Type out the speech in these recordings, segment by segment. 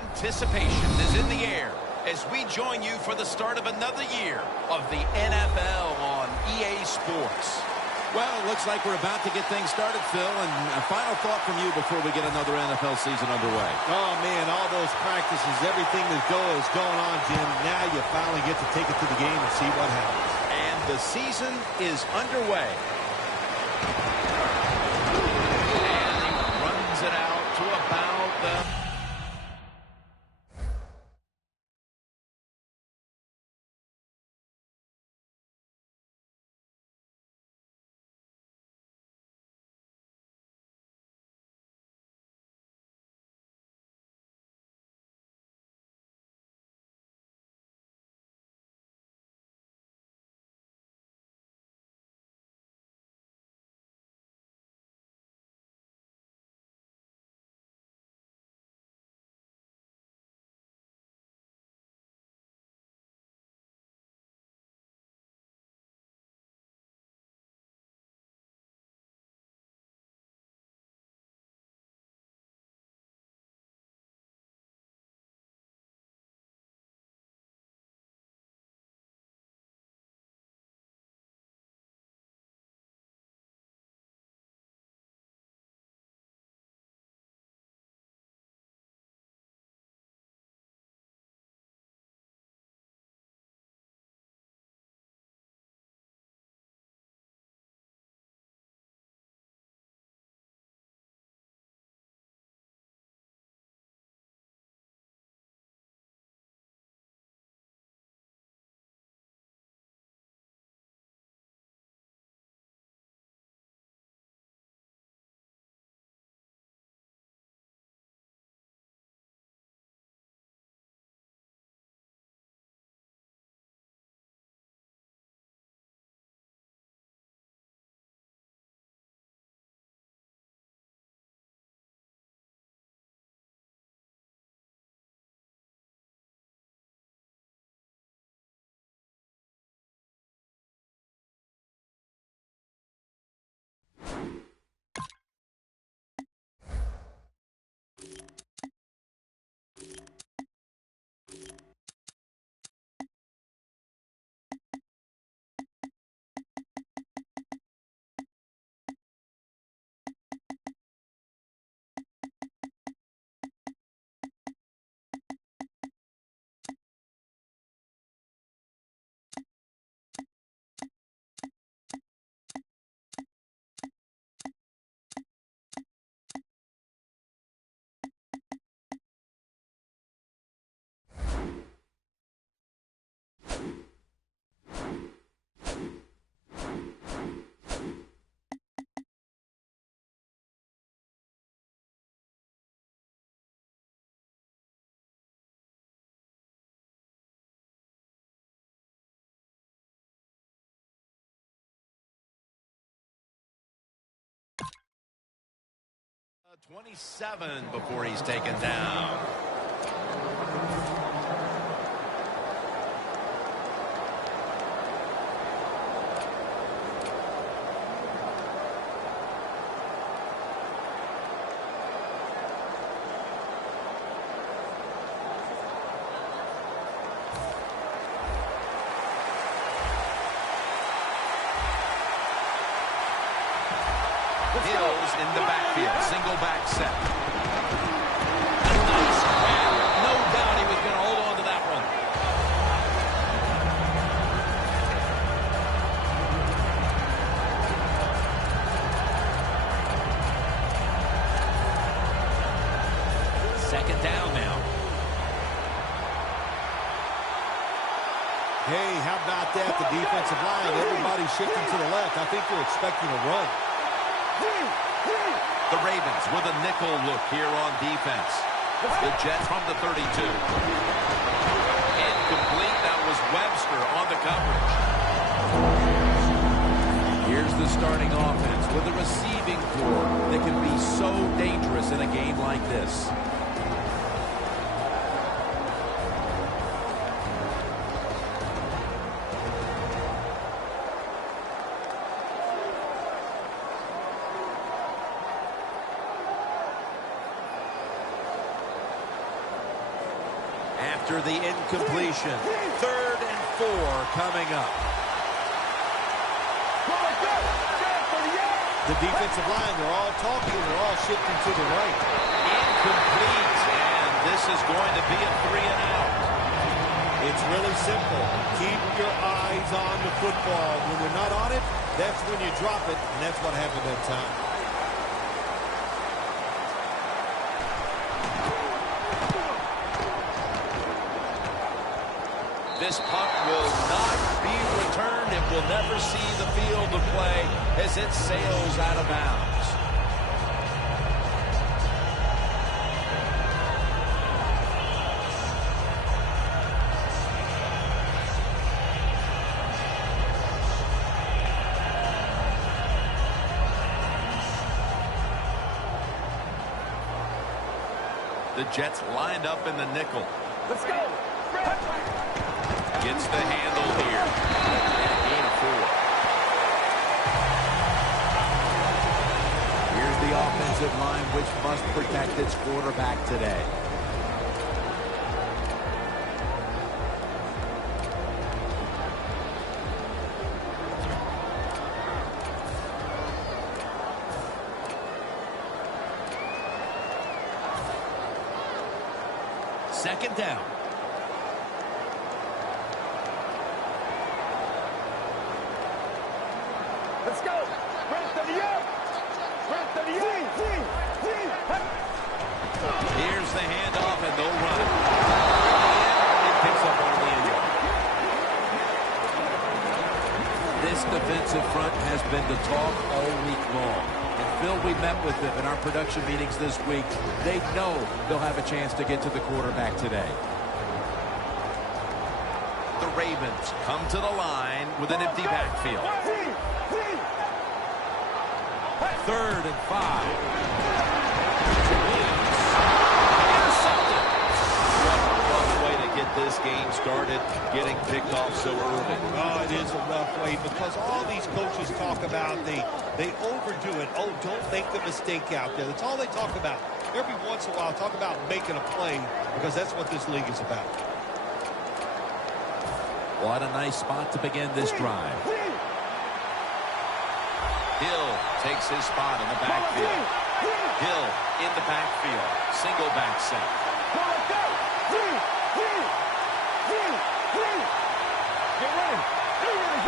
Anticipation is in the air as we join you for the start of another year of the NFL on EA Sports. Well, it looks like we're about to get things started, Phil, and a final thought from you before we get another NFL season underway. Oh, man, all those practices, everything is going on, Jim. Now you finally get to take it to the game and see what happens. And the season is underway. And he runs it out to about the... ...27 before he's taken down. Hills in the backfield, single back set. Nice grab. No doubt he was going to hold on to that one. Second down now. Hey, how about that? The defensive line, everybody's shifting to the left. I think they're expecting a run. The Ravens with a nickel look here on defense. The Jets from the 32. Incomplete. That was Webster on the coverage. Here's the starting offense with a receiving core that can be so dangerous in a game like this. After the incompletion, 3rd and 4 coming up. The defensive line, they're all talking, they're all shifting to the right. Incomplete, and this is going to be a 3 and out. It's really simple. Keep your eyes on the football. When they're not on it, that's when you drop it, and that's what happened that time. This punt will not be returned. It will never see the field of play as it sails out of bounds. The Jets lined up in the nickel. Let's go. Gets the handle here. And gain of 4. Here's the offensive line, which must protect its quarterback today. Second down. Let's go. Rest of the year. Rest of the year. Here's the handoff, and they'll run it. It picks up on the end yard. This defensive front has been the talk all week long. And Phil, we met with them in our production meetings this week. They know they'll have a chance to get to the quarterback today. The Ravens come to the line with an empty backfield. 3rd and 5. Intercepted. What a rough way to get this game started, getting picked off so early. Oh, it is a rough way because all these coaches talk about, they overdo it. Oh, don't make the mistake out there. That's all they talk about. Every once in a while, talk about making a play because that's what this league is about. What a nice spot to begin this drive. Hill takes his spot in the backfield. Hill in the backfield. Single back set.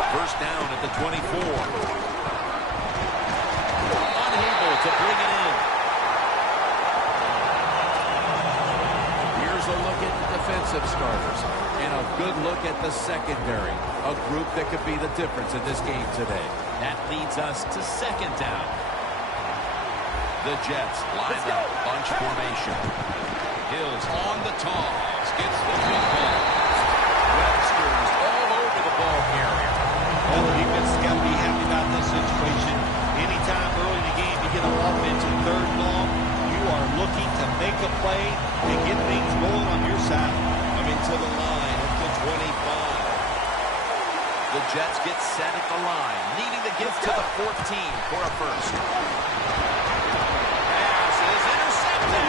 First down at the 24. Unable to bring it in. Here's a look at the defensive starters and a good look at the secondary, a group that could be the difference in this game today. That leads us to second down. The Jets line up bunch formation. Hill's on the toss. Gets the football. Webster's all over the ball carrier. Well, the defense has got to be happy about this situation. Anytime early in the game you get an offensive 3rd and long, you are looking to make a play and get things rolling on your side. Coming to the line at the 25. The Jets get set at the line, needing to get to the 14 for a first. Pass is intercepted.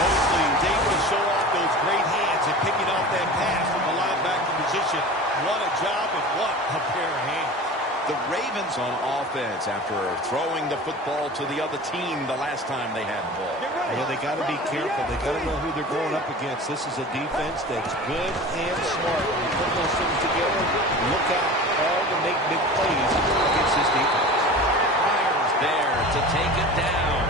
Mosley is able to show off those great hands and picking off that pass from the linebacker position. What a job and what a pair of hands. The Ravens on offense after throwing the football to the other team the last time they had the ball. Well, they got to be careful. They got to know who they're going up against. This is a defense that's good and smart. When you put those things together, look out all to make big plays against this defense. Myers there to take it down.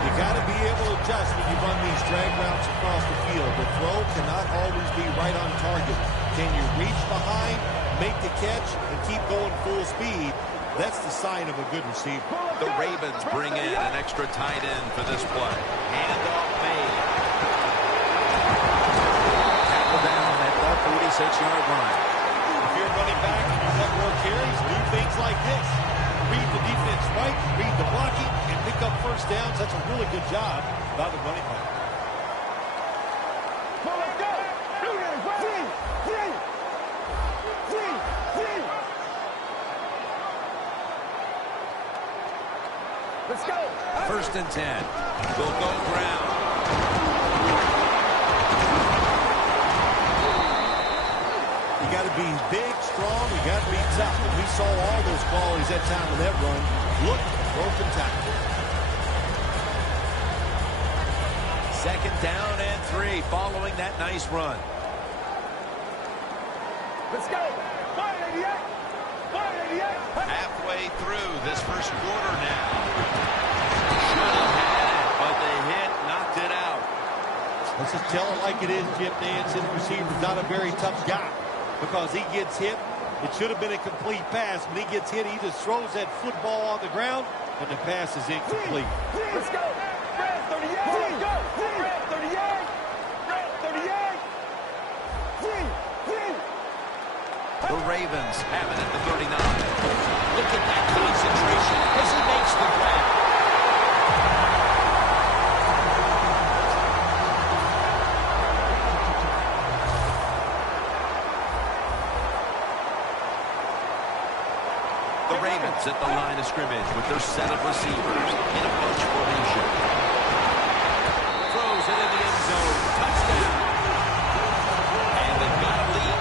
You got to be able to adjust when you run these drag routes across the field. The throw cannot always be right on target. Can you reach behind, make the catch, and keep going full speed? That's the sign of a good receiver. The Ravens bring in an extra tight end for this play. Handoff made. Tackle down at the 46-yard line. If you're running back and you let more carries, do things like this. Read the defense right, read the blocking, and pick up first downs. That's a really good job by the running back. Let's go. 1st and 10. Will go ground. be big, strong. You got to be tough. And we saw all those qualities that time in that run. Look, broken tackle. Second down and 3 following that nice run. Let's go. 188. 188. Halfway through this first quarter now. Should have had it, but the hit knocked it out. Let's just tell it like it is, Jim Nance. His receiver's not a very tough guy because he gets hit. It should have been a complete pass. When he gets hit, he just throws that football on the ground, and the pass is incomplete. Let's go. Red 38. Let's go. Red 38. Red 38. The Ravens have it at the 39. Look at that concentration as he makes the grab. The Ravens at the line of scrimmage with their set of receivers in a bunch formation. Throws it in the end zone. Touchdown. And they've got a lead.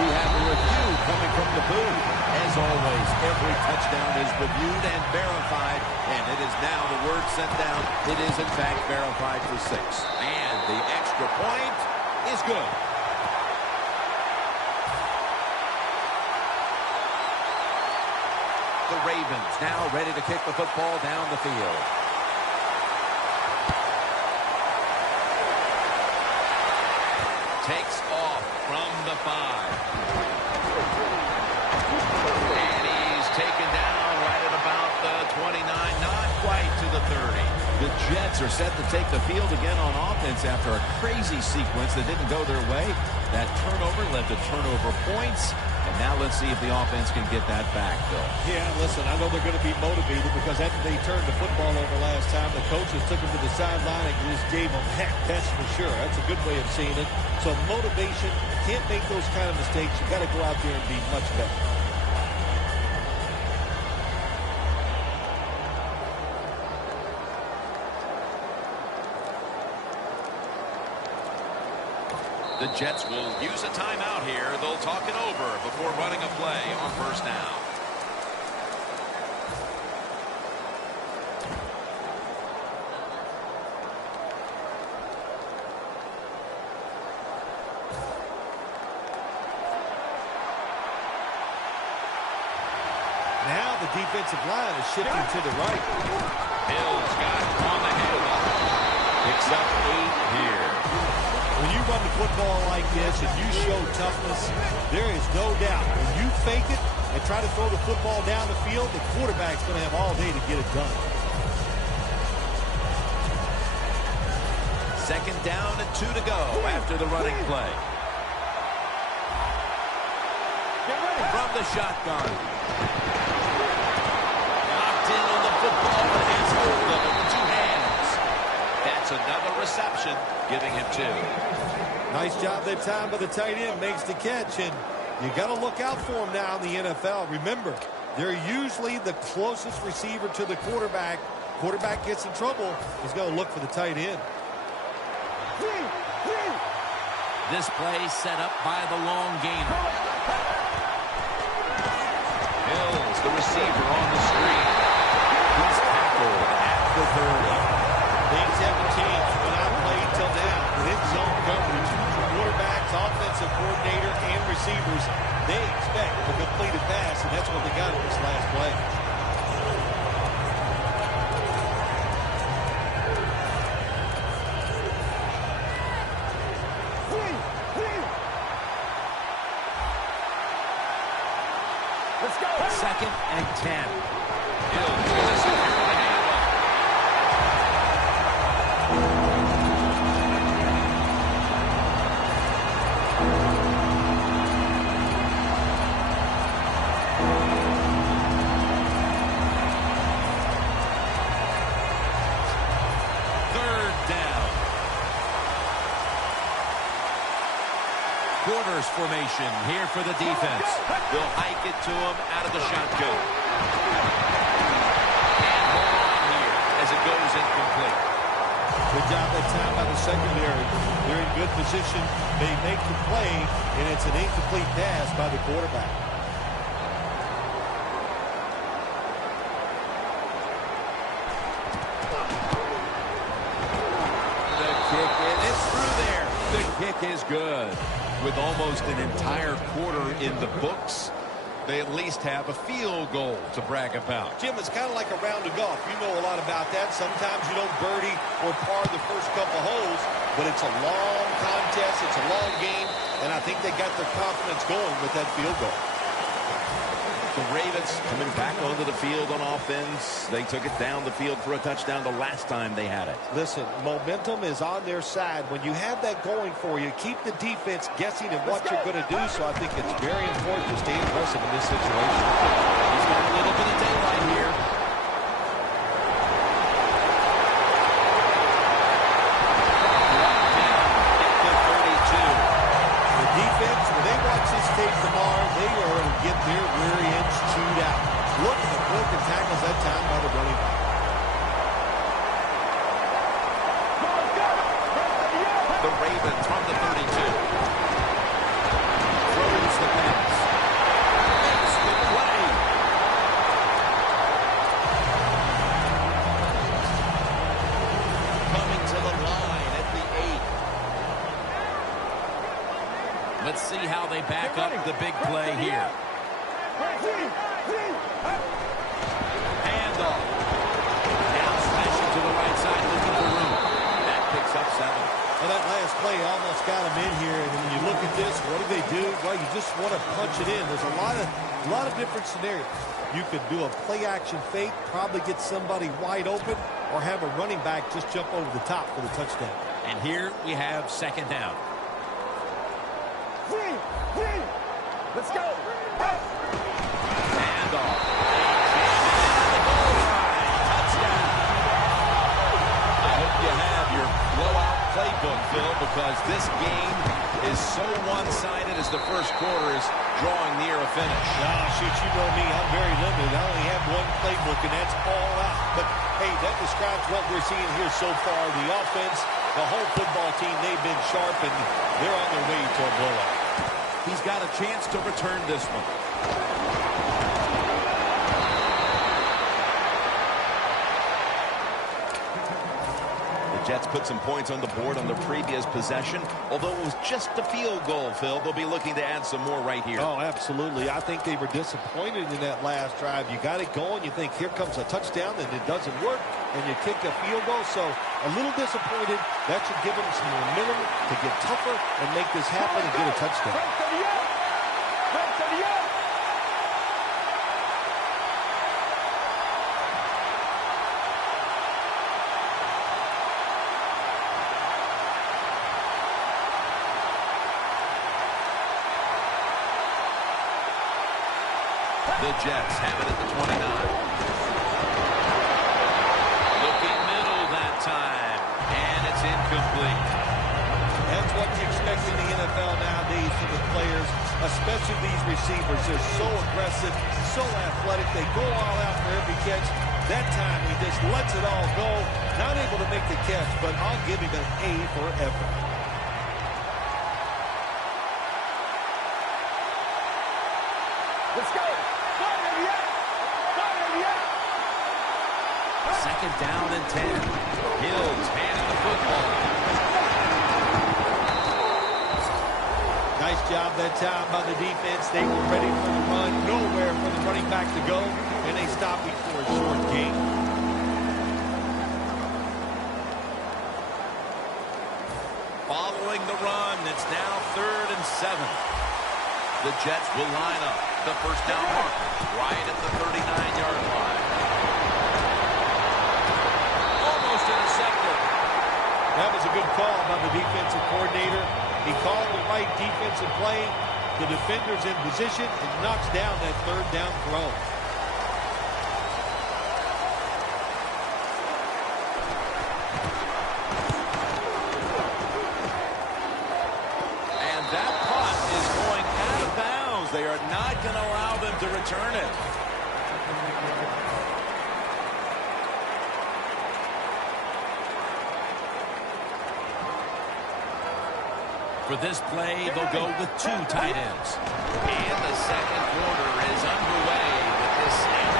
We have a review coming from the booth. As always, every touchdown is reviewed and verified, and it is now the word sent down. It is, in fact, verified for 6. And the extra point is good. The Ravens now ready to kick the football down the field. Takes off from the 5. And he's taken down right at about the 29, not quite to the 30. The Jets are set to take the field again on offense after a crazy sequence that didn't go their way. That turnover led to turnover points. And now let's see if the offense can get that back, Bill. Yeah, listen, I know they're going to be motivated because after they turned the football over last time, the coaches took them to the sideline and just gave them heck, that's for sure. That's a good way of seeing it. So motivation, can't make those kind of mistakes. You've got to go out there and be much better. The Jets will use a timeout here. They'll talk it over before running a play on first down. Now the defensive line is shifting to the right. Hill's got it on the handoff. Picks up 8 here. When you run the football like this and you show toughness, there is no doubt. When you fake it and try to throw the football down the field, the quarterback's going to have all day to get it done. Second down and 2 to go after the running play. From the shotgun. Locked in on the football and has hold of it with 2 hands. That's another reception, giving him 2. Nice job that time by the tight end. Makes the catch, and you got to look out for him now in the NFL. Remember, they're usually the closest receiver to the quarterback. Quarterback gets in trouble, he's going to look for the tight end. This play set up by the long gainer. Hill's the receiver on the screen. He's tackled at the 30. Things haven't changed when I played till now. With zone coverage, quarterbacks, offensive coordinator, and receivers, they expect a completed pass, and that's what they got in this last play. Let's go. Second and 10. Hill's going to secure the handoff. Third down. Quarters formation here for the defense. They'll hike it to him out of the shotgun. And hold on here as it goes incomplete. Good job that time by the secondary. They're in good position. They make the play, and it's an incomplete pass by the quarterback. The kick is through there. The kick is good. With almost an entire quarter in the books, they at least have a field goal to brag about. Jim, it's kind of like a round of golf. You know a lot about that. Sometimes you don't birdie or par the first couple holes, but it's a long contest. It's a long game, and I think they got their confidence going with that field goal. The Ravens coming back onto the field on offense. They took it down the field for a touchdown the last time they had it. Listen, momentum is on their side. When you have that going for you, keep the defense guessing at what you're going to do. So I think it's very important to stay aggressive in this situation. He's got a little bit of daylight here. Defense, when they watch this tape tomorrow, they are going to get their rear ends chewed out. Look at the broken tackles that time by the running back. The Ravens from the 32. Throws the pass. Makes the play. Coming to the line at the 8. Let's see how they back up the big play here. Handoff. Now smashing to the right side, looking for room. That picks up 7. Well, that last play almost got them in here, and when you look at this, what do? Well, you just want to punch it in. There's a lot of different scenarios. You could do a play-action fake, probably get somebody wide open, or have a running back just jump over the top for the touchdown. And here we have second down. Let's go. Handoff. Touchdown. I hope you have your blowout playbook, Phil, because this game is so one-sided as the first quarter is drawing near a finish. Oh, shoot, you know me. I'm very limited. I only have one playbook, and that's all out. But, hey, that describes what we're seeing here so far. The offense, the whole football team, they've been sharp, and they're on their way to a blowout. He's got a chance to return this one. The Jets put some points on the board on the previous possession. Although it was just a field goal, Phil, they'll be looking to add some more right here. Oh, absolutely. I think they were disappointed in that last drive. You got it going. You think, here comes a touchdown, and it doesn't work, and you kick a field goal. So a little disappointed. That should give them some momentum to get tougher and make this happen and get a touchdown. The Jets have it at the 29. Looking middle that time, and it's incomplete. That's what you expect in the NFL nowadays from the players, especially these receivers. They're so aggressive, so athletic. They go all out for every catch. That time he just lets it all go. Not able to make the catch, but I'll give him an A for effort. Let's go. Second down and 10. Hills handing the football. Nice job that time by the defense. They were ready for the run. Nowhere for the running back to go, and they stopped him for a short gain. Following the run, it's now 3rd and 7. The Jets will line up the first down marker right at the 39-yard line. Almost intercepted. That was a good call by the defensive coordinator. He called the right defensive play. The defender's in position and knocks down that 3rd down throw. And that punt is going out of bounds. They are not going to allow them to return it. For this play, they'll go with 2 tight ends. And the second quarter is underway with this snap.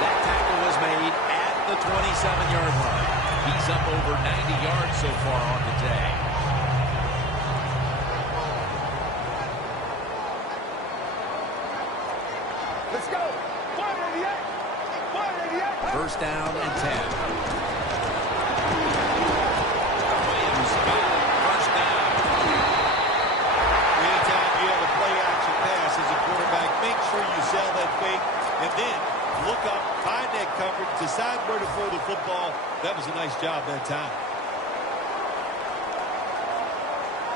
That tackle was made at the 27-yard line. He's up over 90 yards so far on the day. Let's go. 188. 188. First down and 10. Make sure you sell that fake, and then look up, find that coverage, decide where to throw the football. That was a nice job that time.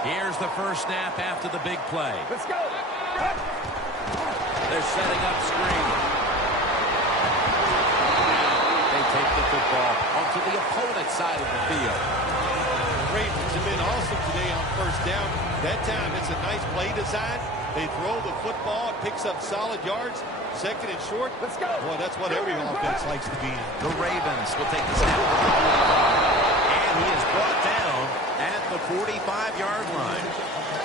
Here's the first snap after the big play. Let's go. They're setting up screen. They take the football onto the opponent's side of the field. The Ravens have been awesome today on first down. That time it's a nice play design. They throw the football, it picks up solid yards. Second and short. Let's go. Boy, that's what every offense likes to be in. The Ravens will take the snap. And he is brought down at the 45-yard line.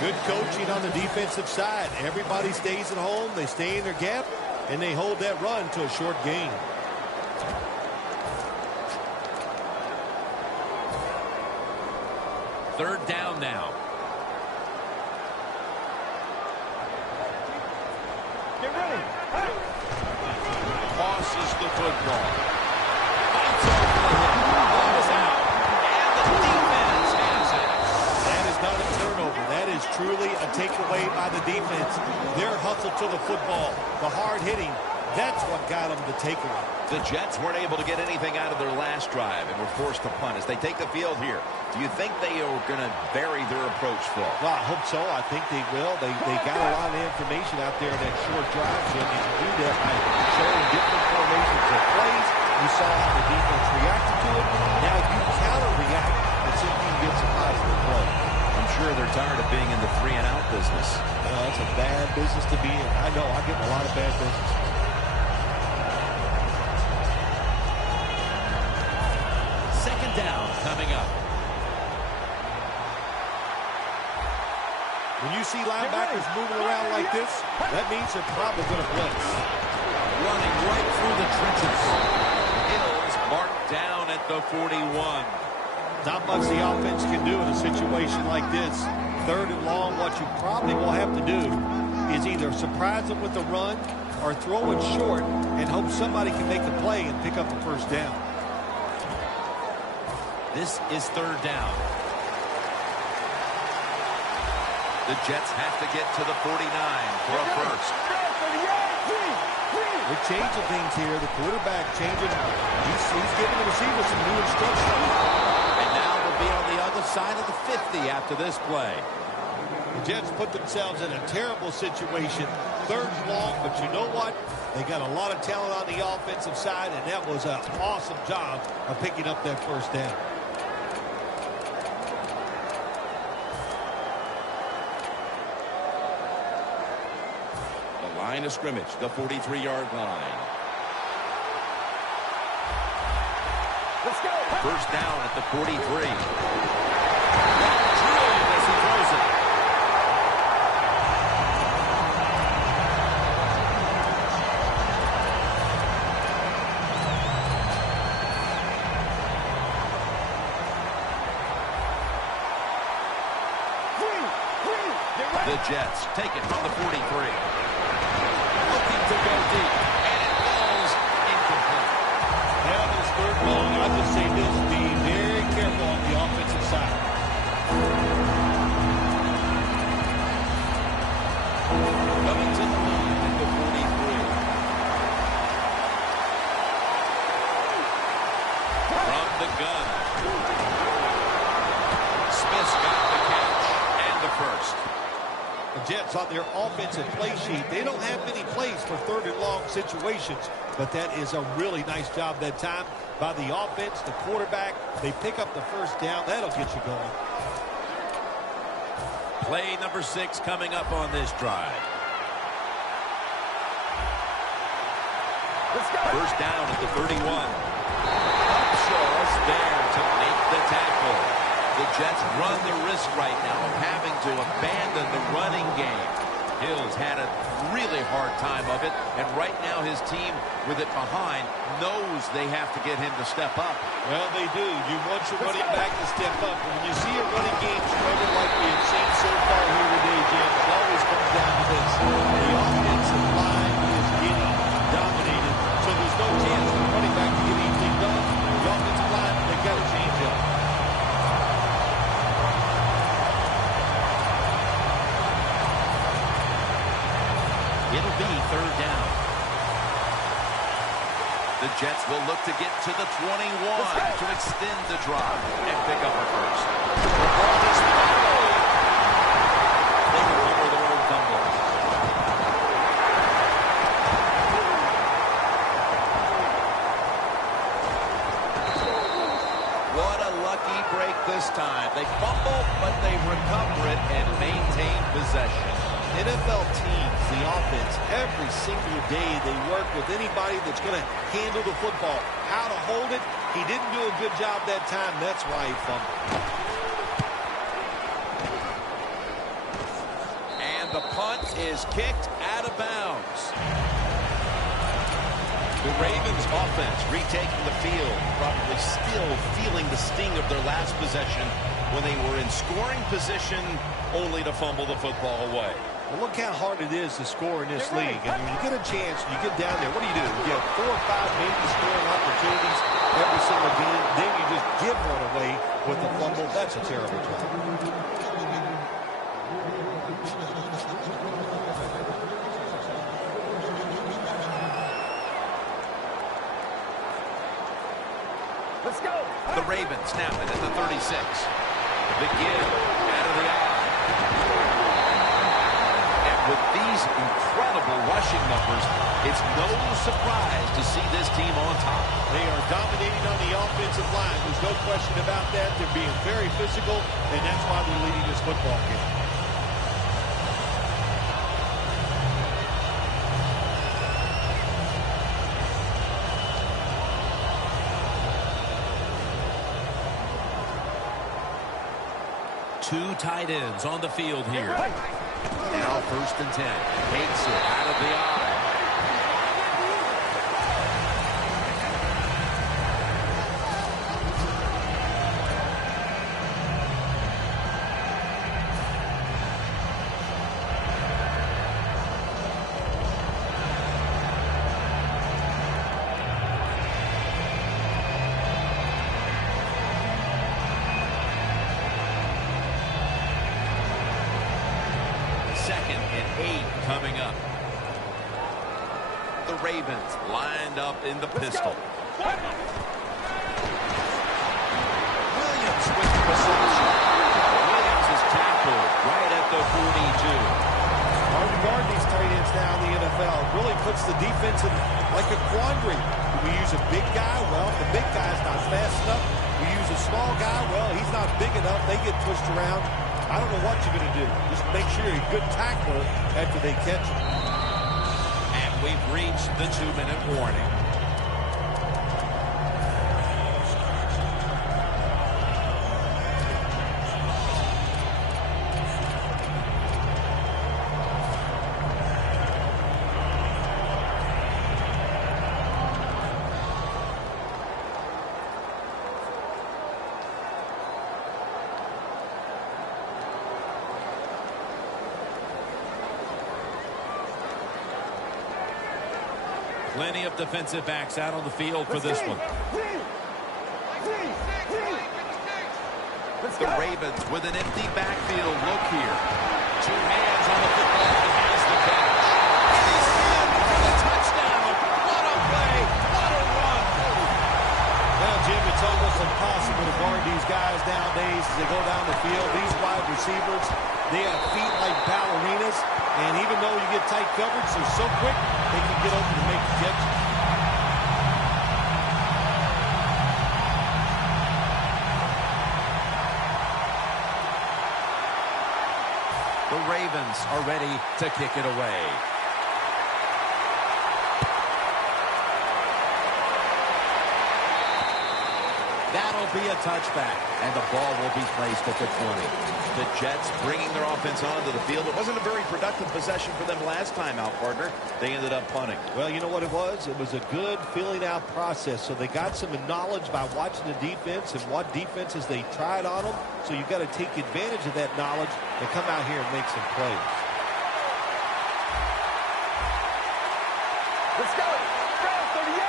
Good coaching on the defensive side. Everybody stays at home. They stay in their gap, and they hold that run to a short gain. Third down now. Get ready. Tosses the football. Fights over the hit. Ball is out. And the defense has it. That is not a turnover. That is truly a takeaway by the defense. Their hustle to the football, the hard hitting, that's what got them the takeaway. The Jets weren't able to get anything out of their last drive and were forced to punt as they take the field here. Do you think they are going to vary their approach, Phil? Well, I hope so. I think they will. They got a lot of information out there in that short drive, Jim. You can do that by showing different formations of plays. You saw how the defense reacted to it. Now you counter-react and see if you can get some positive play. I'm sure they're tired of being in the 3-and-out business. That's a bad business to be in. I know. I get in a lot of bad business. Second down coming up. When you see linebackers moving around like this, that means they're probably going to blitz. Running right through the trenches. Hills marked down at the 41. Not much the offense can do in a situation like this. Third and long, what you probably will have to do is either surprise them with the run or throw it short and hope somebody can make the play and pick up the first down. This is third down. The Jets have to get to the 49 for a first. They're changing things here. The quarterback changing. He's giving the receiver some new instructions. And now they'll be on the other side of the 50 after this play. The Jets put themselves in a terrible situation. Third and long, but you know what? They got a lot of talent on the offensive side, and that was an awesome job of picking up that first down. Line of scrimmage, the 43-yard line. Let's go. First down at the 43. Drilled as he throws it. The Jets take it from the 43. To go deep, and it falls incomplete. Now this third long, I'll just say this, be very careful on the offensive side. Coming to the line at the 43. From the gun. Smith's got the catch and the first. The Jets on their offensive play sheet, they don't have many plays for third and long situations, but that is a really nice job that time by the offense, the quarterback. They pick up the first down. That'll get you going. Play number 6 coming up on this drive. Let's go. First down at the 31. Upshaw's there to make the tackle. The Jets run the risk right now of having to abandon the running game. Hill's had a really hard time of it, and right now his team, with it behind, knows they have to get him to step up. Well, they do. You want your running back to step up. When you see a running game struggle like we have seen so far here today, Jim, it always comes down to this. The offensive line is getting dominated, so there's no chance for the running back to get anything done. The offensive line, they've got to change up. It'll be third down. The Jets will look to get to the 21 to extend the drive and pick up a first. The ball is fumbled. They recover their own fumble. What a lucky break this time. They fumble, but they recover it and maintain possession. NFL teams, the offense, every single day they work with anybody that's going to handle the football. How to hold it, he didn't do a good job that time. That's why he fumbled. And the punt is kicked out of bounds. The Ravens offense retaking the field, probably still feeling the sting of their last possession when they were in scoring position only to fumble the football away. Well, look how hard it is to score in this league. And when you get a chance, you get down there, what do? You have 4 or 5 maybe scoring opportunities every single game. Then you just give one away with a fumble. That's a terrible job. Let's go. The Ravens snap it at the 36. The give out of the eye. With these incredible rushing numbers, it's no surprise to see this team on top. They are dominating on the offensive line. There's no question about that. They're being very physical, and that's why they're leading this football game. Two tight ends on the field here. Now 1st and 10. Takes it out of the eye. Coming up. The Ravens lined up in the pistol. Williams with the reception. Williams is tackled right at the 42. Hard to guard these tight ends now in the NFL. It really puts the defense in like a quandary. Do we use a big guy? Well, the big guy's not fast enough. We use a small guy. Well, he's not big enough. They get pushed around. I don't know what you're going to do. Just make sure you're a good tackler after they catch him. And we've reached the 2-minute warning. Plenty of defensive backs out on the field for this one. The Ravens with an empty backfield look here. 2 hands on the football and has the catch. And he's in for the touchdown. What a play. What a run. Well, Jim, it's almost impossible to guard these guys nowadays as they go down the field. These wide receivers, they have feet like ballerinas. And even though you get tight coverage, they're so quick, they can get open and make the catch. The Ravens are ready to kick it away. That'll be a touchback, and the ball will be placed at the 20. The Jets bringing their offense onto the field. It wasn't a very productive possession for them last time out, partner. They ended up punting. Well, you know what it was? It was a good filling out process. So they got some knowledge by watching the defense and what defenses they tried on them. So you got to take advantage of that knowledge and come out here and make some plays. Let's go. Brad, 38.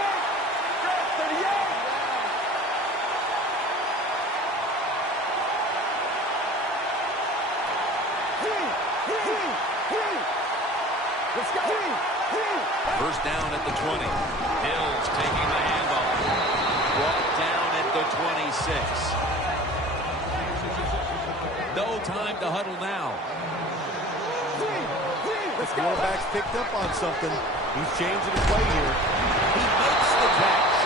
Brad, 38. Let's go. First down at the 20. Hills taking the handoff. Brought down at the 26. No time to huddle now. The quarterback's picked up on something. He's changing his play here. He makes the catch.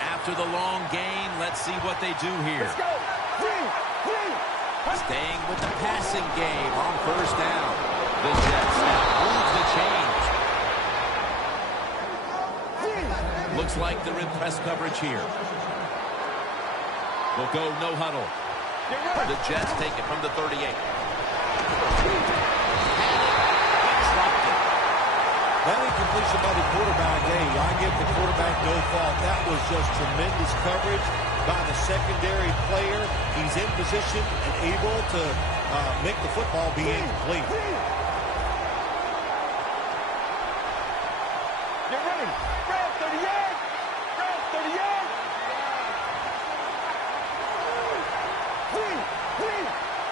After the long gain, let's see what they do here. Let's go. Staying with the passing game on first down. The Jets now move the change. Looks like they're in press coverage here. We'll go no huddle. The Jets take it from the 38. That incompletion by the quarterback, hey, I give the quarterback no fault. That was just tremendous coverage by the secondary player. He's in position and able to make the football be incomplete. Get ready. Brad, 38. Brad, 38.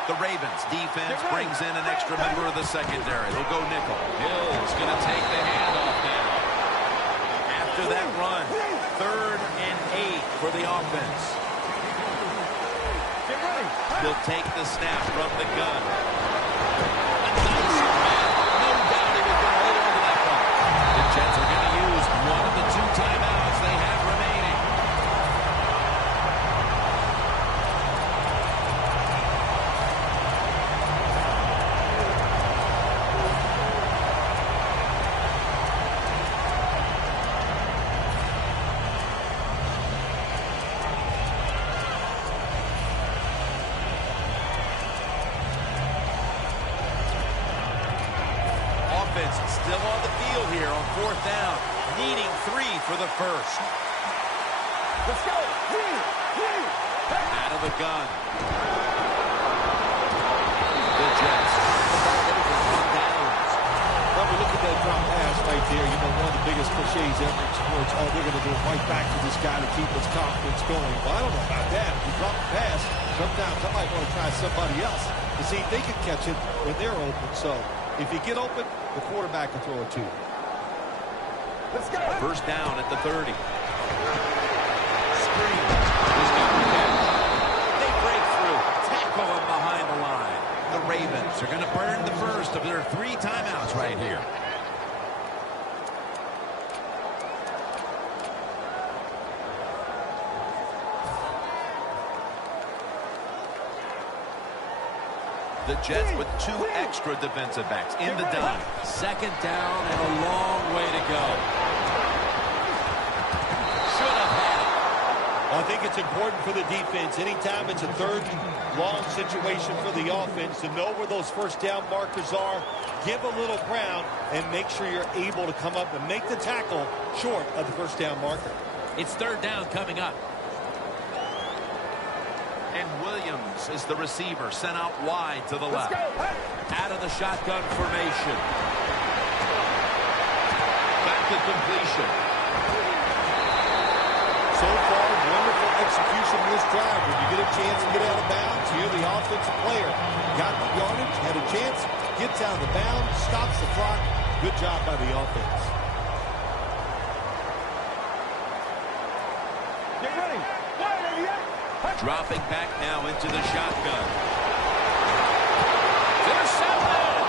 The Ravens defense brings in an extra member of the secondary. They'll go nickel. Hill's going to take the handoff now. After that run, 3rd and 8 for the offense. Get ready. He'll take the snap from the gun. A nice pass. No doubt he was going to hold on to that one. The Jets are going to use one of the 2 timeouts they have remaining. Still on the field here on 4th down, needing 3 for the first. Let's go. Out of the gun. The Jets. When we look at that drop pass right there, you know, one of the biggest cliches ever in sports, oh, they're going to do it right back to this guy to keep his confidence going. Well, I don't know about that. If you drop a pass, sometimes I might want to try somebody else to see if they can catch it when they're open. So if you get open, the quarterback can throw it to you. Let's go. First down at the 30. Screen. They break through. Tackle him behind the line. The Ravens are going to burn the first of their 3 timeouts right here. The Jets with 2 extra defensive backs in the dime. 2nd down and a long way to go. Should have had it. Well, I think it's important for the defense. Anytime it's a 3rd and long situation for the offense to know where those first down markers are, give a little ground, and make sure you're able to come up and make the tackle short of the first down marker. It's 3rd down coming up. And Williams is the receiver, sent out wide to the left. Out of the shotgun formation. Back to completion. So far, wonderful execution in this drive. When you get a chance to get out of bounds, you're the offensive player. Got the yardage, had a chance, gets out of the bounds, stops the clock. Good job by the offense. Get ready. Dropping back now into the shotgun. Intercepted!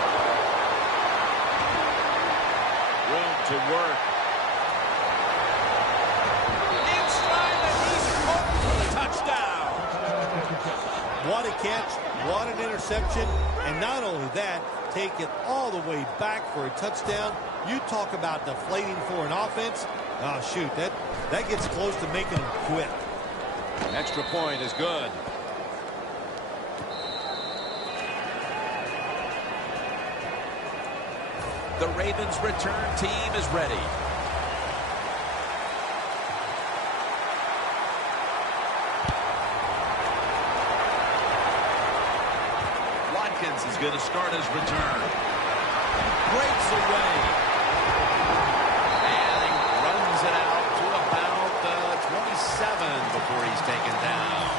Room to work. Inside and he's open for the touchdown. What a catch, what an interception, and not only that, take it all the way back for a touchdown. You talk about deflating for an offense. Oh, shoot, that gets close to making them quit. Extra point is good. The Ravens' return team is ready. Watkins is going to start his return. Breaks away. And he runs it out to about 27 before he's taken down.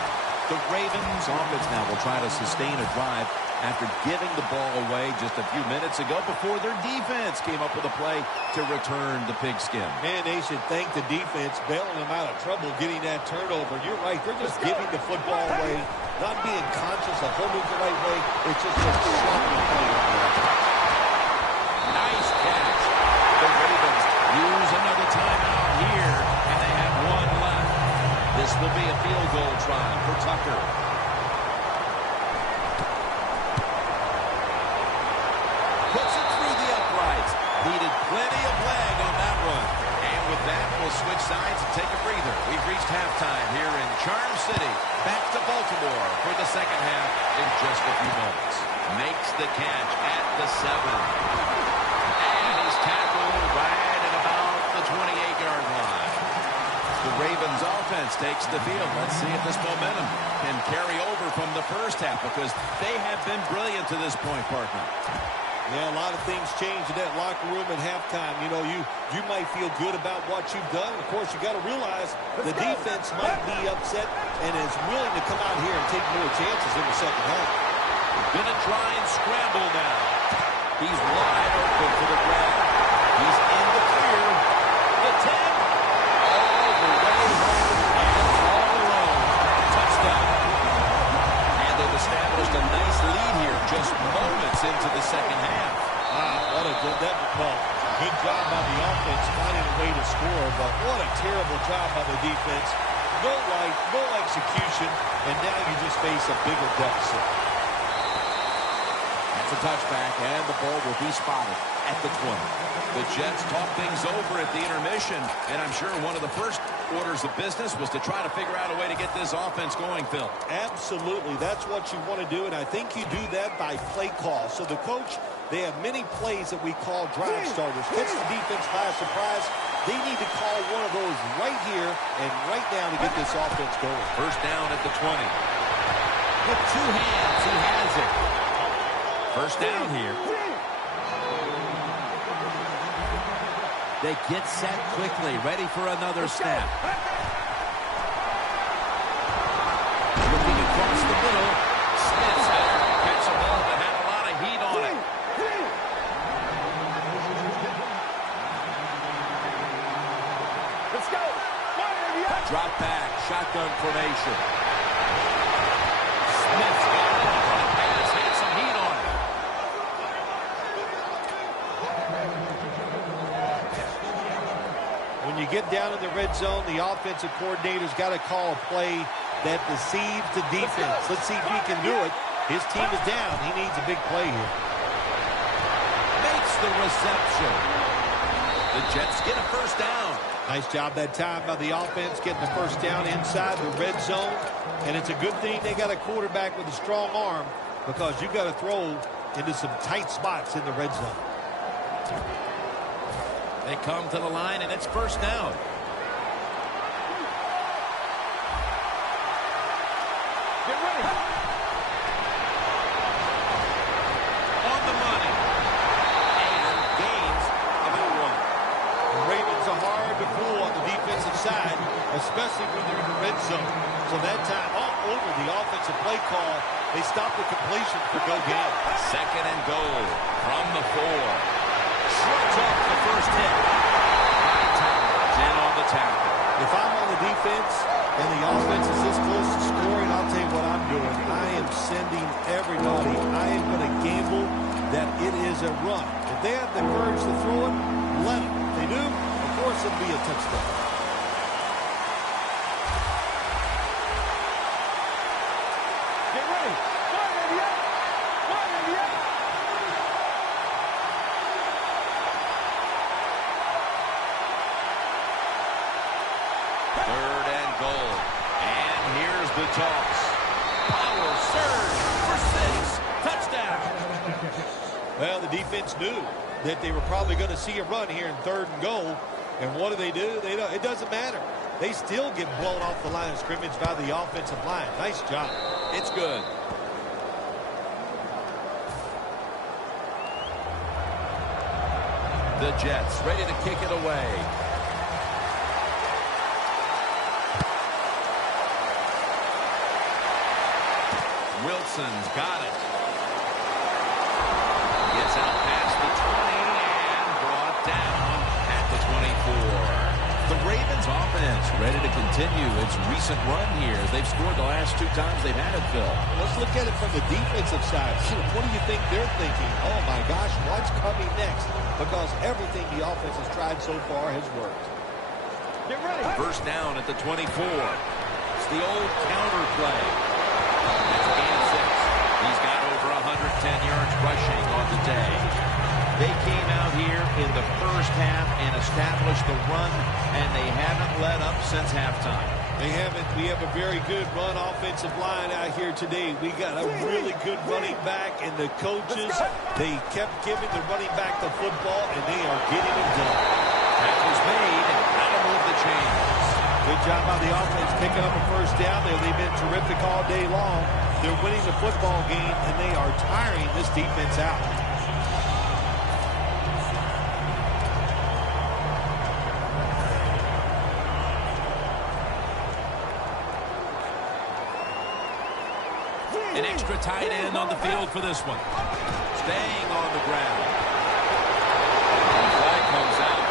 The Ravens offense now will try to sustain a drive after giving the ball away just a few minutes ago before their defense came up with a play to return the pigskin. Man, they should thank the defense bailing them out of trouble getting that turnover. You're right. They're just giving the football away, not being conscious of holding it the right way. It's just a sloppy play. Nice catch. The Ravens use another timeout here, and they have one left. This will be a field goal try for Tucker. Puts it through the uprights. Needed plenty of leg on that one. And with that, we'll switch sides and take a breather. We've reached halftime here in Charm City. Back to Baltimore for the second half in just a few moments. Makes the catch at the 7. And he's tackled right at about the 28-yard line. The Ravens offense takes the field. Let's see if this momentum can carry over from the first half, because they have been brilliant to this point, partner. Yeah, a lot of things change in that locker room at halftime. You know, you might feel good about what you've done. Of course, you got to realize the defense might be upset and is willing to come out here and take more chances in the second half. Gonna try and scramble now. He's wide open for the grab. He's in the clear. The 10. All the way home and all alone. Touchdown. And they've established a nice lead here just moments into the second half. Wow, what a good call. Good job by the offense finding a way to score, but what a terrible job by the defense. No life, no execution, and now you just face a bigger deficit. That's a touchback, and the ball will be spotted at the 20. The Jets talk things over at the intermission, and I'm sure one of the first orders of business was to try to figure out a way to get this offense going, Phil. Absolutely. That's what you want to do, and I think you do that by play call. So the coach, they have many plays that we call drive starters. Catch the defense by surprise. They need to call one of those right here and right now to get this offense going. First down at the 20. With two hands, he has it. First down here. They get set quickly, ready for another snap. Looking across the middle. Smith's had to catch a ball that had a lot of heat on it. Let's go. Drop back, shotgun formation. Smith's got it on the pass, had some heat on it. When you get down in the red zone, the offensive coordinator's got to call a play that deceives the defense. Let's see if he can do it. His team is down. He needs a big play here. Makes the reception. The Jets get a first down. Nice job that time by the offense getting the first down inside the red zone. And it's a good thing they got a quarterback with a strong arm, because you got to throw into some tight spots in the red zone. They come to the line, and it's first down. Get ready. On the money. And gains about 1. The Ravens are hard to fool on the defensive side, especially when they're in the red zone. So that time, all over the offensive play call, they stopped the completion for no gain. Second and goal from the 4. Shrugs off the first hit. Hightower's in on the tackle. If I'm on the defense and the offense is this close to scoring, I'll tell you what I'm doing. I am sending everybody. I am going to gamble that it is a run. If they have the courage to throw it, let them. If they do, of course it'll be a touchdown. Get ready. Fire, baby. Fire, baby. Third and goal. And here's the toss. Power surge for 6. Touchdown. Well, the defense knew that they were probably going to see a run here in third and goal. And what do? It doesn't matter. They still get blown off the line of scrimmage by the offensive line. Nice job. It's good. The Jets ready to kick it away. Wilson's got it. Gets out past the 20 and brought down at the 24. The Ravens offense ready to continue its recent run here. They've scored the last 2 times they've had it, Phil. Let's look at it from the defensive side. What do you think they're thinking? Oh, my gosh, what's coming next? Because everything the offense has tried so far has worked. Get ready. First down at the 24. It's the old counter play. That's a gain of 6. He's got over 110 yards rushing on the day. They came out here in the first half and established the run, and they haven't let up since halftime. They haven't. We have a very good run offensive line out here today. We got a really good running back, and the coaches, they kept giving the running back the football, and they are getting it done. Tackles made, and how to move the chains. Good job by the offense picking up a first down there. They've been terrific all day long. They're winning the football game, and they are tiring this defense out. An extra tight end on the field for this one. Staying on the ground. Flag comes out.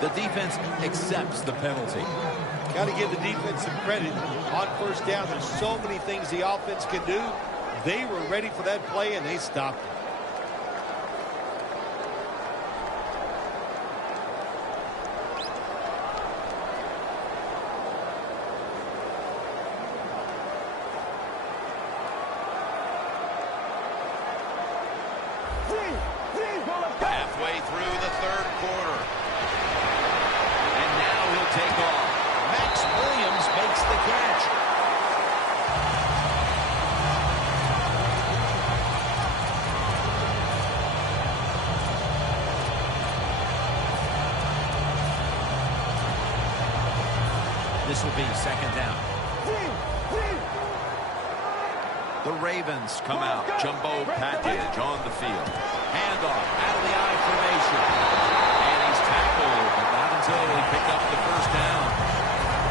The defense accepts the penalty. Got to give the defense some credit. On first down, there's so many things the offense can do. They were ready for that play, and they stopped it. Halfway through the third quarter. And now he'll take off. Max Williams makes the catch. This will be second down. The Ravens come out. Jumbo package on the field. Handoff out of the I formation. And he's tackled, but not until he picked up the first down.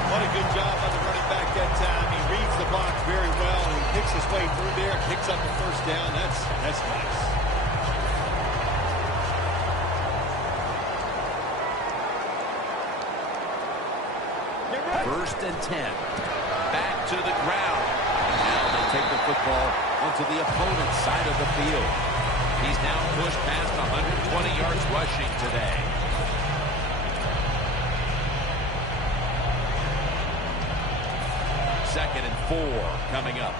What a good job by the running back that time. He reads the box very well, and he picks his way through there and picks up the first down. That's nice. First and 10. Back to the ground. Now they take the football onto the opponent's side of the field. He's now pushed past 120 yards rushing today. Second and 4 coming up.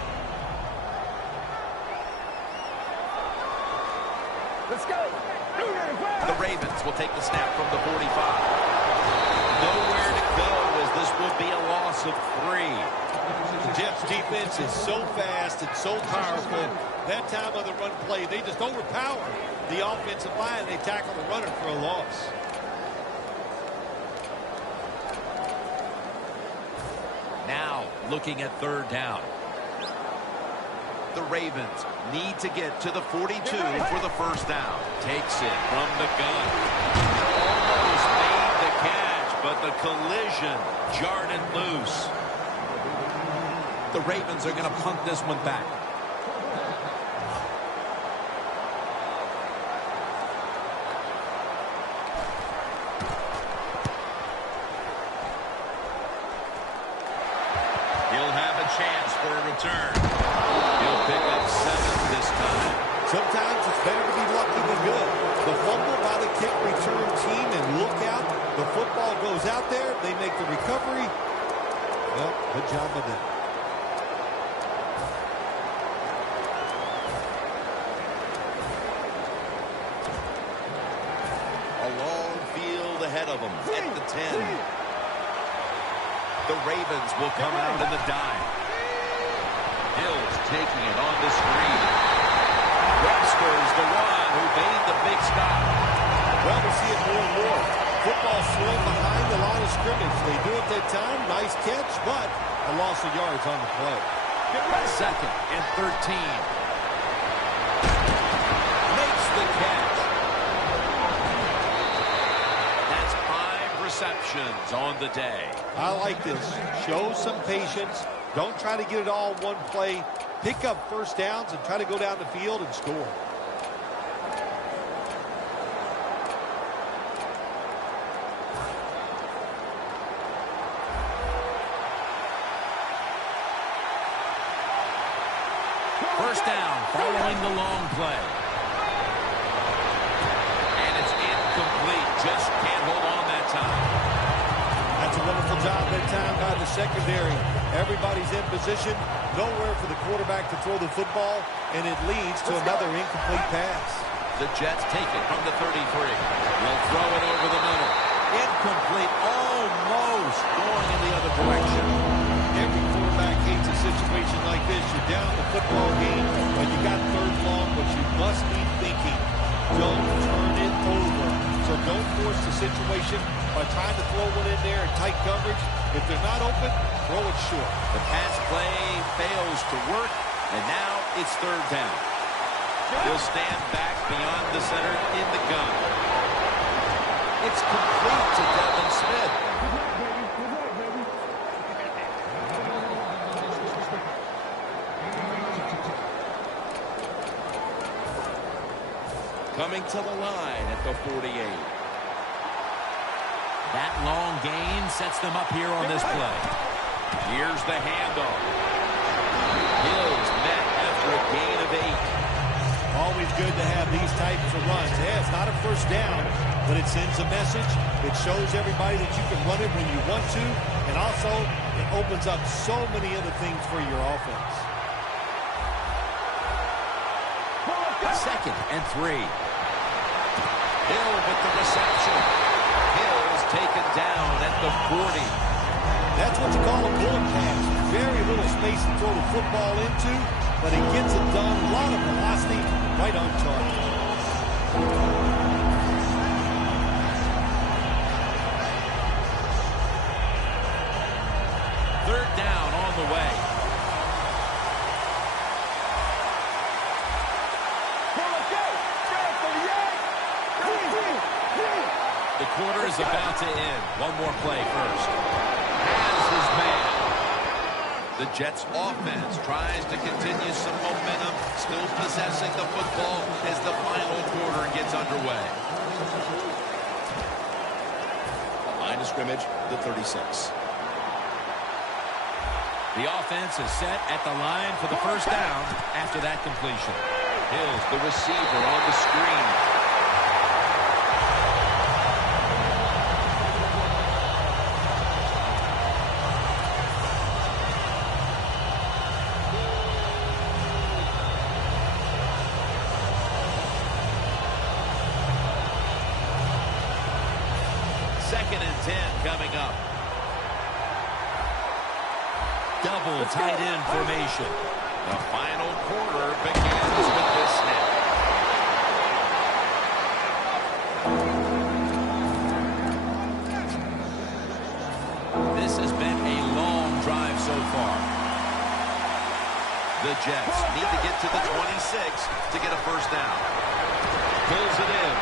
Let's go. The Ravens will take the snap from the 45. Nowhere to go, as this will be a loss of 3. The Jets defense is so fast and so powerful. That time on the run play, they just overpower the offensive line. They tackle the runner for a loss. Now looking at third down. The Ravens need to get to the 42 for the first down. Takes it from the gun. Almost made the catch, but the collision jarred it loose. The Ravens are going to punt this one back. He'll have a chance for a return. He'll pick up 7 this time. Sometimes it's better to be lucky than good. The fumble by the kick return team, and look out. The football goes out there. They make the recovery. Well, good job by them. ahead of them at the 10. The Ravens will come out in the dime. Hill's taking it on the screen. Webster's the one who made the big stop. Well, we see it more and more. Football thrown behind the line of scrimmage. They do it that time. Nice catch, but a loss of yards on the play. Second and 13. Makes the catch. That's 5 receptions on the day. I like this. Show some patience. Don't try to get it all in one play. Pick up first downs and try to go down the field and score. First down following the long play. And it's incomplete. Just can't hold on that time. That's a wonderful job that time by the secondary. Everybody's in position. Nowhere for the quarterback to throw the football, and it leads to another incomplete pass. The Jets take it from the 33. Will throw it over the middle. Incomplete. Almost going in the other direction. Every quarterback hates a situation like this. You're down the football game, and you got third long, but you must be thinking, don't turn it over. So don't force the situation by trying to throw one in there in tight coverage. If they're not open, throw it short. The pass play fails to work, and now it's third down. He'll stand back beyond the center in the gun. It's complete to Devin Smith. Coming to the line at the 48. That long gain sets them up here on this play. Here's the handoff. Hills met after a gain of 8. Always good to have these types of runs. Yeah, it's not a first down, but it sends a message. It shows everybody that you can run it when you want to, and also it opens up so many other things for your offense. Second and 3. Hill with the reception. Hill's taken down at the 40. That's what you call a bullet pass. Very little space to throw the football into, but he gets it done. A lot of velocity, right on target. Third down on the way. The quarter is about to end. One more play first. Has his man. The Jets offense tries to continue some momentum, still possessing the football as the final quarter gets underway. Line of scrimmage, the 36. The offense is set at the line for the first down after that completion. Hill's the receiver on the screen. Second and 10 coming up. Double tight end formation. The final quarter begins with this snap. This has been a long drive so far. The Jets need to get to the 26 to get a first down. Pulls it in.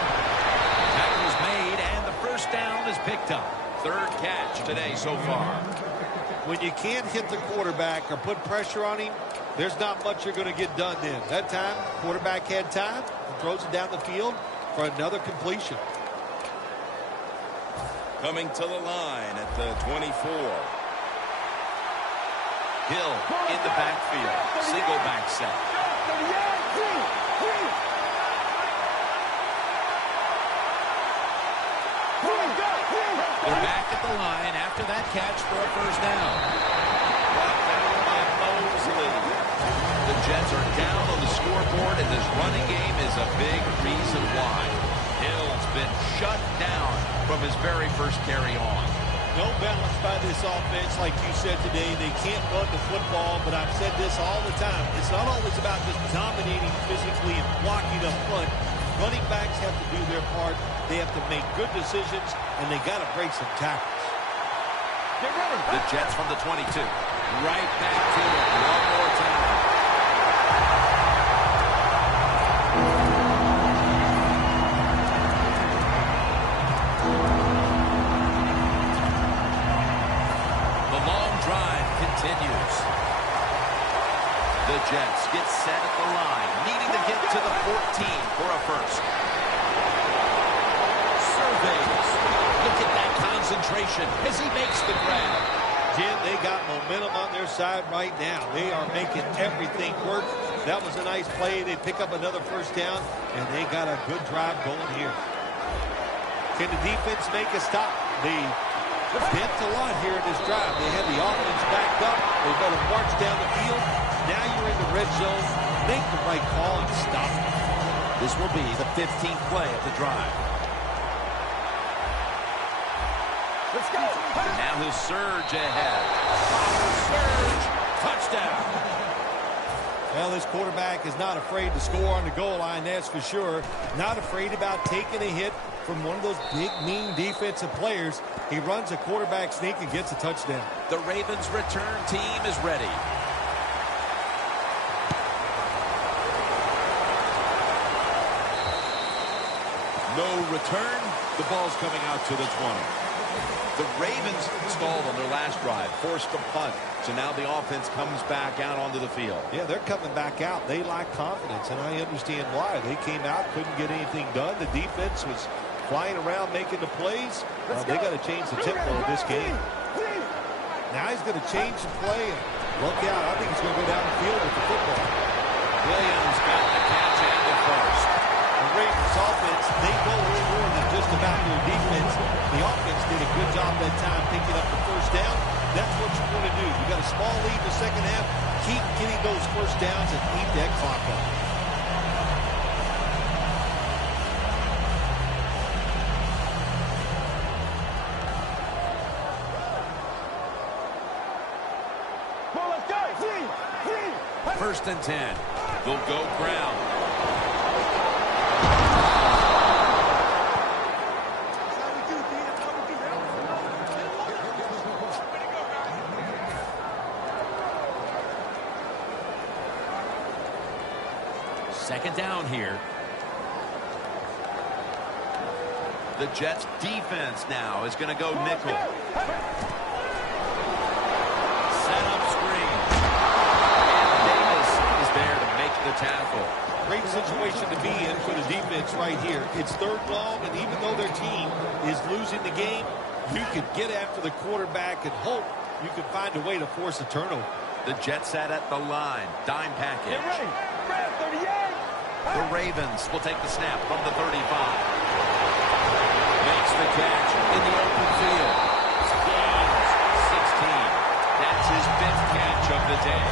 Tackle's made, and the first down is picked up. Third catch today so far. When you can't hit the quarterback or put pressure on him, there's not much you're going to get done then. That time, quarterback had time and throws it down the field for another completion. Coming to the line at the 24. Hill in the backfield. Single back set. They're back at the line after that catch for a first down. Brought down by Mosley. The Jets are down on the scoreboard, and this running game is a big reason why. Hill's been shut down from his very first carry on. No balance by this offense, like you said today. They can't run the football, but I've said this all the time. It's not always about just dominating physically and blocking up front. Running backs have to do their part. They have to make good decisions, and they got to break some tackles. Get ready. The Jets from the 22. Right back to it one more time. The long drive continues. The Jets get set at the line, needing to get to the 14 for a first. Surveys. Look at that concentration as he makes the grab. Jim, they got momentum on their side right now. They are making everything work. That was a nice play. They pick up another first down, and they got a good drive going here. Can the defense make a stop? They bent a lot here in this drive. They had the offense backed up. They better march down the field. Now you're in the red zone. Make the right call and stop it. This will be the 15th play of the drive. Let's go. And now he'll surge ahead. Surge. Touchdown. Well, this quarterback is not afraid to score on the goal line, that's for sure. Not afraid about taking a hit from one of those big, mean defensive players. He runs a quarterback sneak and gets a touchdown. The Ravens' return team is ready. No return. The ball's coming out to the 20. The Ravens stalled on their last drive, forced a punt. So now the offense comes back out onto the field. Yeah, they're coming back out. They lack confidence, and I understand why. They came out, couldn't get anything done. The defense was flying around making the plays. They got to change the tempo of this game. Now he's going to change the play. Look out. I think he's going to go down the field with the football. Williams got the catch and the first. The Ravens offense, they know it's more than just about their defense. The offense did a good job that time picking up the first down. That's what you want to do. You got a small lead in the second half. Keep getting those first downs and eat that clock up. Well, let's go. First and 10. They'll go ground. Second down here. The Jets defense now is going to go nickel. Set up screen. And Davis is there to make the tackle. Great situation to be in for the defense right here. It's third long, and even though their team is losing the game, you could get after the quarterback and hope you could find a way to force a turnover. The Jets set at the line. Dime package. Get ready. Red 38. The Ravens will take the snap from the 35. Makes the catch in the open field. Gains 16. That's his 5th catch of the day.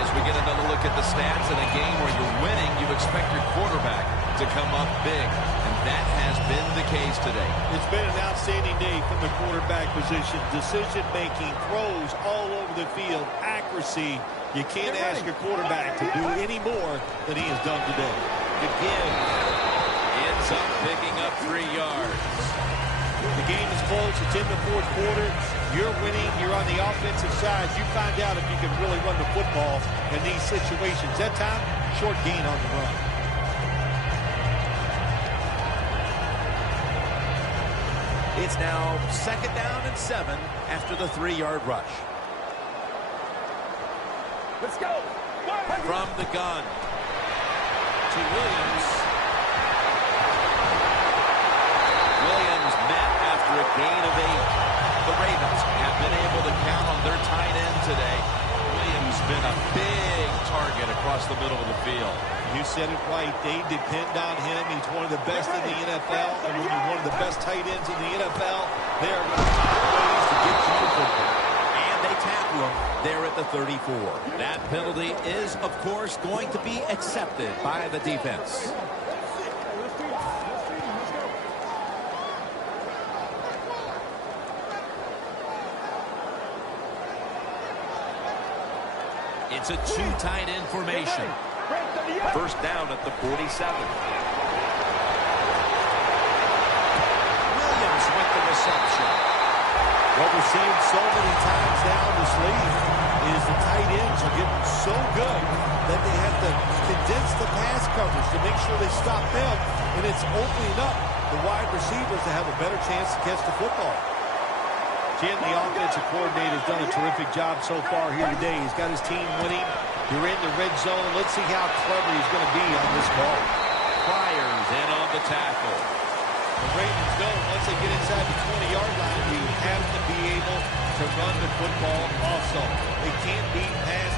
As we get another look at the stats in a game where you're winning, you expect your quarterback to come up big. And that has been the case today. It's been an outstanding day from the quarterback position. Decision-making, throws all over the field, accuracy. You can't ask your quarterback to do any more than he has done today. The give ends up picking up 3 yards. The game is close. It's in the fourth quarter. You're winning. You're on the offensive side. You find out if you can really run the football in these situations. That time, short gain on the run. It's now second down and 7 after the 3-yard rush. Let's go. From the gun to Williams. Williams met after a gain of 8. The Ravens have been able to count on their tight end today. Williams been a big target across the middle of the field. You said it right. They depend on him. He's one of the best in the NFL. And when you're one of the best tight ends in the NFL, they are going to find ways to get you the football. And they tackle him there at the 34. That penalty is, of course, going to be accepted by the defense. It's a two tight end formation. First down at the 47. Williams with the reception. What we're seeing so many times now in this league is the tight ends are getting so good that they have to condense the pass coverage to make sure they stop them, and it's opening up the wide receivers to have a better chance to catch the football. Jim, the offensive coordinator, has done a terrific job so far here today. He's got his team winning. You're in the red zone. Let's see how clever he's going to be on this ball. Pryor's in on the tackle. The Ravens know once they get inside the 20-yard line, you have to be able to run the football also. They can't be pass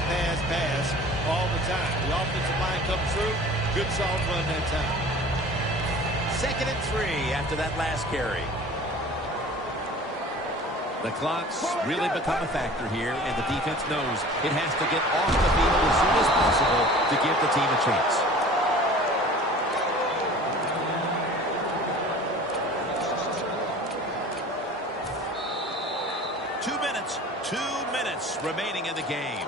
all the time. The offensive line comes through. Good solid run that time. 2nd and 3 after that last carry. The clock's really become a factor here, and the defense knows it has to get off the field as soon as possible to give the team a chance. Two minutes remaining in the game.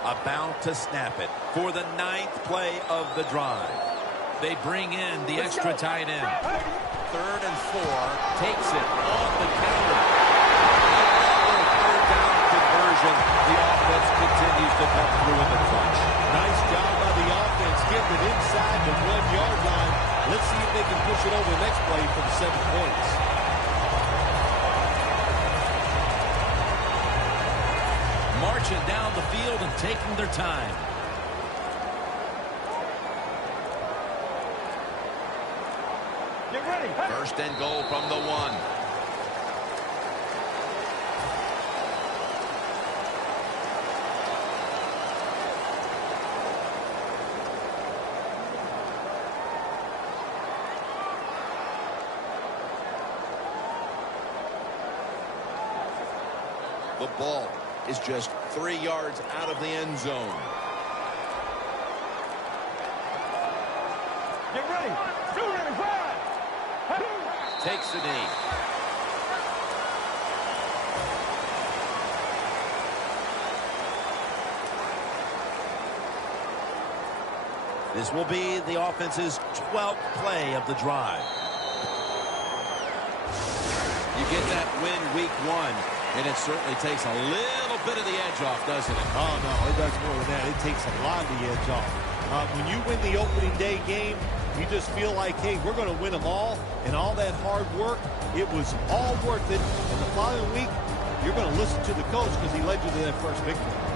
About to snap it for the 9th play of the drive. They bring in the extra tight end. 3rd and 4. Takes it on the counter. Another 3rd down conversion. The offense continues to come through in the clutch. Nice job by the offense. Getting it inside the 1-yard line. Let's see if they can push it over the next play for the 7 points. Marching down the field and taking their time. Get ready. 1st and goal from the 1. The ball is just 3 yards out of the end zone. Get ready. Takes the knee. This will be the offense's 12th play of the drive. You get that win week 1, and it certainly takes a little bit of the edge off, doesn't it? Oh, no, it does more than that. It takes a lot of the edge off. When you win the opening day game, you just feel like, hey, we're going to win them all, and all that hard work, it was all worth it. And the following week, you're going to listen to the coach because he led you to that first victory.